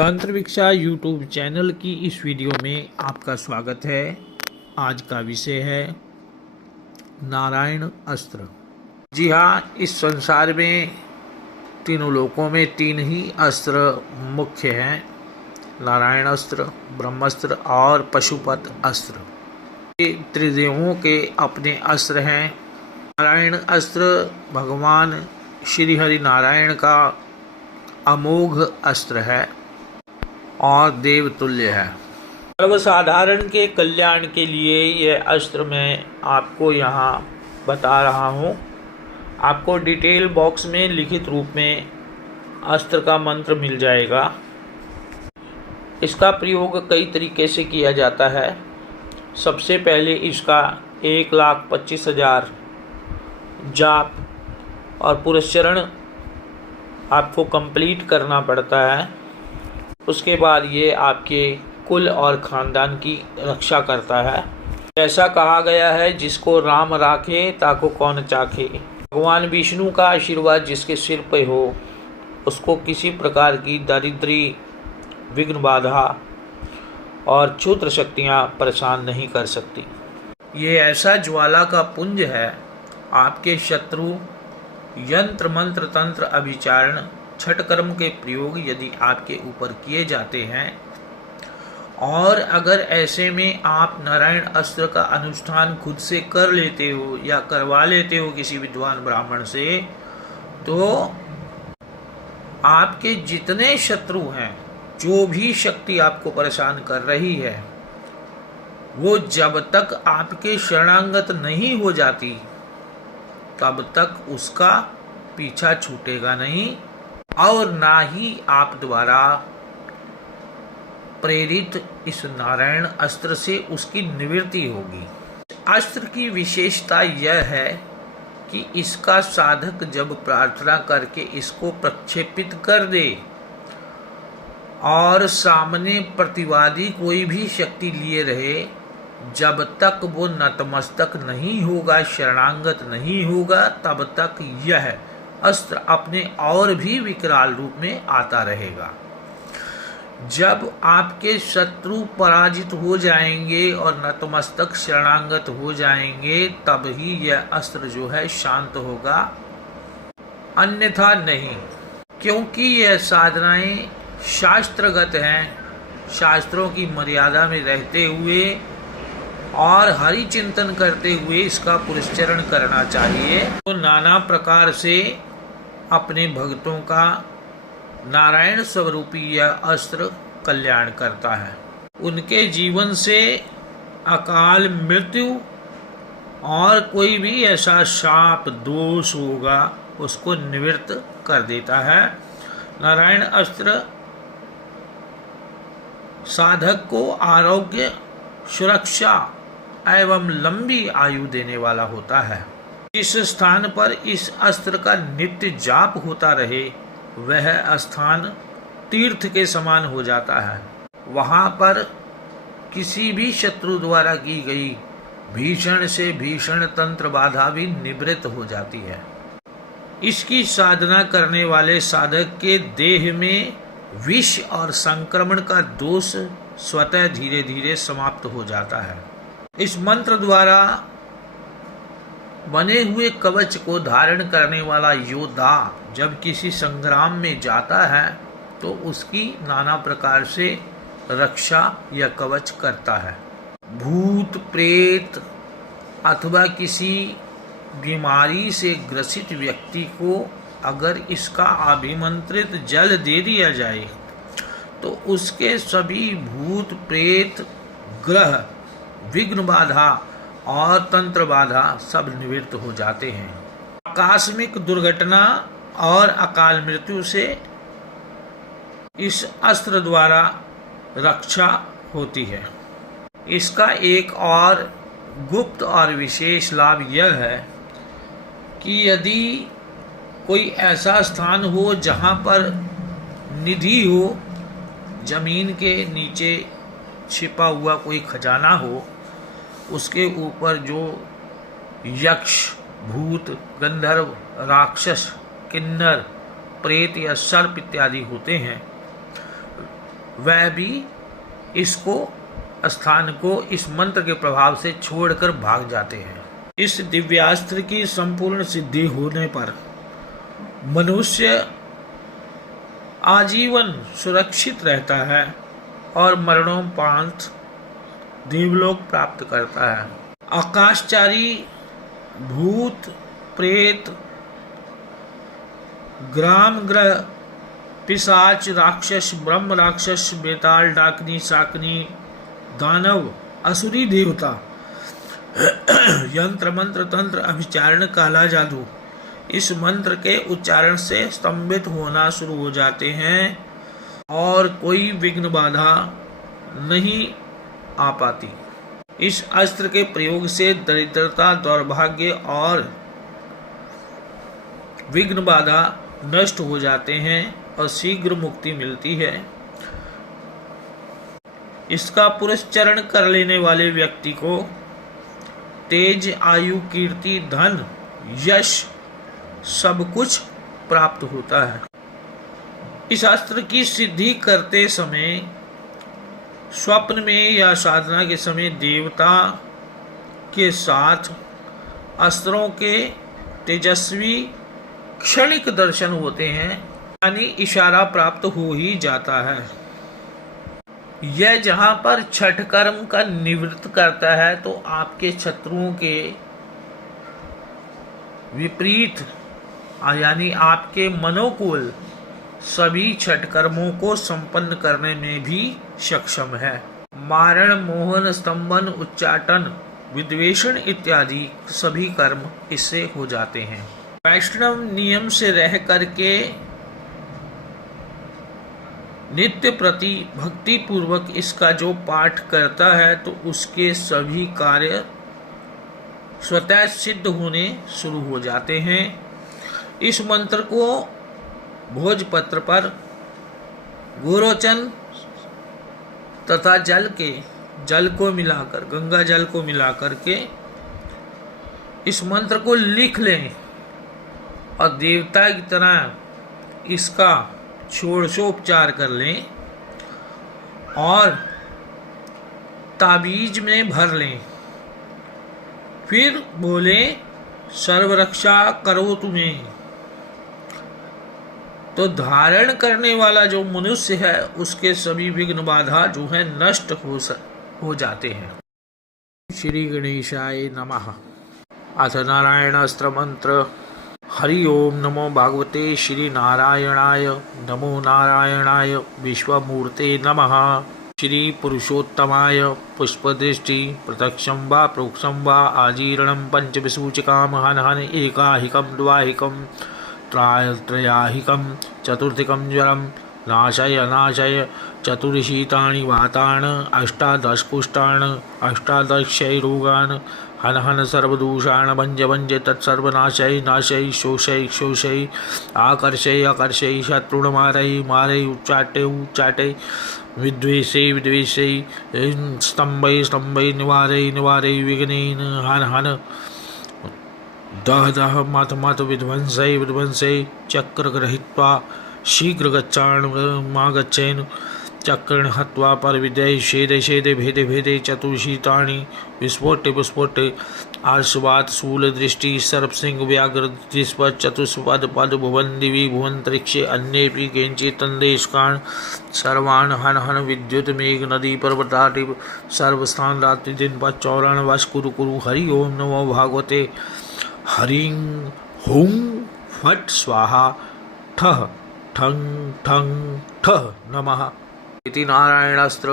तंत्र विक्षा YouTube channel की इस वीडियो में आपका स्वागत है। आज का विषय है नारायण अस्त्र। जी हाँ, इस संसार में तीनों लोकों में तीन ही अस्त्र मुख्य हैं, नारायण अस्त्र, ब्रह्मास्त्र और पशुपत अस्त्र। ये त्रिदेवों के अपने अस्त्र हैं। नारायण अस्त्र भगवान श्री हरि नारायण का अमोघ अस्त्र है और देवतुल्य है। सर्वसाधारण के कल्याण के लिए यह अस्त्र मैं आपको यहाँ बता रहा हूँ। आपको डिटेल बॉक्स में लिखित रूप में अस्त्र का मंत्र मिल जाएगा। इसका प्रयोग कई तरीके से किया जाता है। सबसे पहले इसका 1,25,000 जाप और पुरस्चरण आपको कंप्लीट करना पड़ता है। उसके बाद ये आपके कुल और ख़ानदान की रक्षा करता है। ऐसा कहा गया है, जिसको राम राखे ताको कौन चाखे। भगवान विष्णु का आशीर्वाद जिसके सिर पे हो, उसको किसी प्रकार की दारिद्री, विघ्न, बाधा और क्षुद्र शक्तियाँ परेशान नहीं कर सकती। ये ऐसा ज्वाला का पुंज है, आपके शत्रु यंत्र मंत्र तंत्र अभिचारण छठ कर्म के प्रयोग यदि आपके ऊपर किए जाते हैं और अगर ऐसे में आप नारायण अस्त्र का अनुष्ठान खुद से कर लेते हो या करवा लेते हो किसी विद्वान ब्राह्मण से, तो आपके जितने शत्रु हैं, जो भी शक्ति आपको परेशान कर रही है, वो जब तक आपके शरणागत नहीं हो जाती तब तक उसका पीछा छूटेगा नहीं और ना ही आप द्वारा प्रेरित इस नारायण अस्त्र से उसकी निवृत्ति होगी। अस्त्र की विशेषता यह है कि इसका साधक जब प्रार्थना करके इसको प्रक्षेपित कर दे और सामने प्रतिवादी कोई भी शक्ति लिए रहे, जब तक वो नतमस्तक नहीं होगा, शरणागत नहीं होगा, तब तक यह अस्त्र अपने और भी विकराल रूप में आता रहेगा। जब आपके शत्रु पराजित हो जाएंगे और नतमस्तक शरणागत हो जाएंगे, तब ही यह अस्त्र जो है शांत होगा, अन्यथा नहीं। क्योंकि यह साधनाएं शास्त्रगत हैं, शास्त्रों की मर्यादा में रहते हुए और हरि चिंतन करते हुए इसका पुरस्चरण करना चाहिए। तो नाना प्रकार से अपने भक्तों का नारायण स्वरूपी यह अस्त्र कल्याण करता है। उनके जीवन से अकाल मृत्यु और कोई भी ऐसा शाप दोष होगा, उसको निवृत्त कर देता है। नारायण अस्त्र साधक को आरोग्य, सुरक्षा एवं लंबी आयु देने वाला होता है। जिस स्थान पर इस अस्त्र का नित्य जाप होता रहे, वह स्थान तीर्थ के समान हो जाता है। वहाँ पर किसी भी शत्रु द्वारा की गई भीषण से भीषण तंत्र बाधा भी निवृत्त हो जाती है। इसकी साधना करने वाले साधक के देह में विष और संक्रमण का दोष स्वतः धीरे धीरे समाप्त हो जाता है। इस मंत्र द्वारा बने हुए कवच को धारण करने वाला योद्धा जब किसी संग्राम में जाता है, तो उसकी नाना प्रकार से रक्षा या कवच करता है। भूत प्रेत अथवा किसी बीमारी से ग्रसित व्यक्ति को अगर इसका अभिमंत्रित जल दे दिया जाए, तो उसके सभी भूत प्रेत, ग्रह, विघ्न बाधा और तंत्र बाधा सब निवृत्त हो जाते हैं। आकस्मिक दुर्घटना और अकाल मृत्यु से इस अस्त्र द्वारा रक्षा होती है। इसका एक और गुप्त और विशेष लाभ यह है कि यदि कोई ऐसा स्थान हो जहाँ पर निधि हो, जमीन के नीचे छिपा हुआ कोई खजाना हो, उसके ऊपर जो यक्ष, भूत, गंधर्व, राक्षस, किन्नर, प्रेत या सर्प इत्यादि होते हैं, वह भी इसको स्थान को इस मंत्र के प्रभाव से छोड़कर भाग जाते हैं। इस दिव्यास्त्र की संपूर्ण सिद्धि होने पर मनुष्य आजीवन सुरक्षित रहता है और मरणोपरांत देवलोक प्राप्त करता है। आकाशचारी भूत प्रेत ग्राम ग्रह पिशाच राक्षस ब्रह्म राक्षस बेताल डाकनी शाकनी दानव असुरी देवता यंत्र मंत्र तंत्र अभिचारण काला जादू इस मंत्र के उच्चारण से स्तंभित होना शुरू हो जाते हैं और कोई विघ्न बाधा नहीं आ पाती। इस अस्त्र के प्रयोग से दरिद्रता दौर्भाग्य और विघ्न बाधा नष्ट हो जाते हैं और शीघ्र मुक्ति मिलती है। इसका पुरस्चरण कर लेने वाले व्यक्ति को तेज आयु कीर्ति धन यश सब कुछ प्राप्त होता है। इस अस्त्र की सिद्धि करते समय स्वप्न में या साधना के समय देवता के साथ अस्त्रों के तेजस्वी क्षणिक दर्शन होते हैं, यानी इशारा प्राप्त हो ही जाता है। यह जहां पर छठ कर्म का निवृत्त करता है तो आपके शत्रुओं के विपरीत यानी आपके मनोकूल सभी छठ कर्मों को संपन्न करने में भी सक्षम है। मारण मोहन स्तंभन उच्चाटन विद्वेषण इत्यादि सभी कर्म इससे हो जाते हैं। वैष्णव नियम से रह करके नित्य प्रति भक्ति पूर्वक इसका जो पाठ करता है तो उसके सभी कार्य स्वतः सिद्ध होने शुरू हो जाते हैं। इस मंत्र को भोजपत्र पर गोरोचन तथा जल को मिलाकर गंगा जल को मिलाकर के इस मंत्र को लिख लें और देवता की तरह इसका षोडशोपचार कर लें और ताबीज में भर लें। फिर बोले सर्वरक्षा करो तुम्हें, तो धारण करने वाला जो मनुष्य है उसके सभी विघ्न बाधा जो है नष्ट हो जाते हैं। श्री गणेशाय नमः। अथ नारायण अस्त्र मंत्र। हरि ओम नमो भागवते श्री नारायणाय नमो नारायणाय विश्वमूर्ते नमः। श्री पुरुषोत्तमाय पुष्पदृष्टि प्रत्यक्षं वा प्रोक्षं वा आजीर्णं पंचविसूचिकां हन हन एकाहिकं द्वाहिकं त्रयाहिकं चतुर्थिकं ज्वरं नाशय चतुर्शीतानि वातान् अष्टादशकुष्ठान् अष्टादशक्षयरोगान् हन हन सर्वदोषान् भंज तत्सर्वनाशय शोषय आकर्षय शत्रुन् मारय उच्चाटय विद्वेषे स्तंभय निवारय विघ्नेन हन दह मत विध्वंसय चक्र गृहीत्वा शीघ्र गच्छेन् चक्रण हत्वा पर विदय छेदे भेदे चतुर्शीतानि विस्फोटे आर्षवात शूल दृष्टि सर्पसिंह व्याघ्र दृष्पद चतुष्पद पद भुवन दिवि भुवंतरिक्षे अन्येपि केंचित् तन्देशकान् सर्वान् हन हन विद्युत मेघ नदी पर्वताटिव सर्वस्थान रात्रि दिन पद चौरण वश कुरु हरि ओम नमो भागवते हरिं हुं फट स्वाहा ठः ठं ठं ठः नमः। इति नारायणास्त्र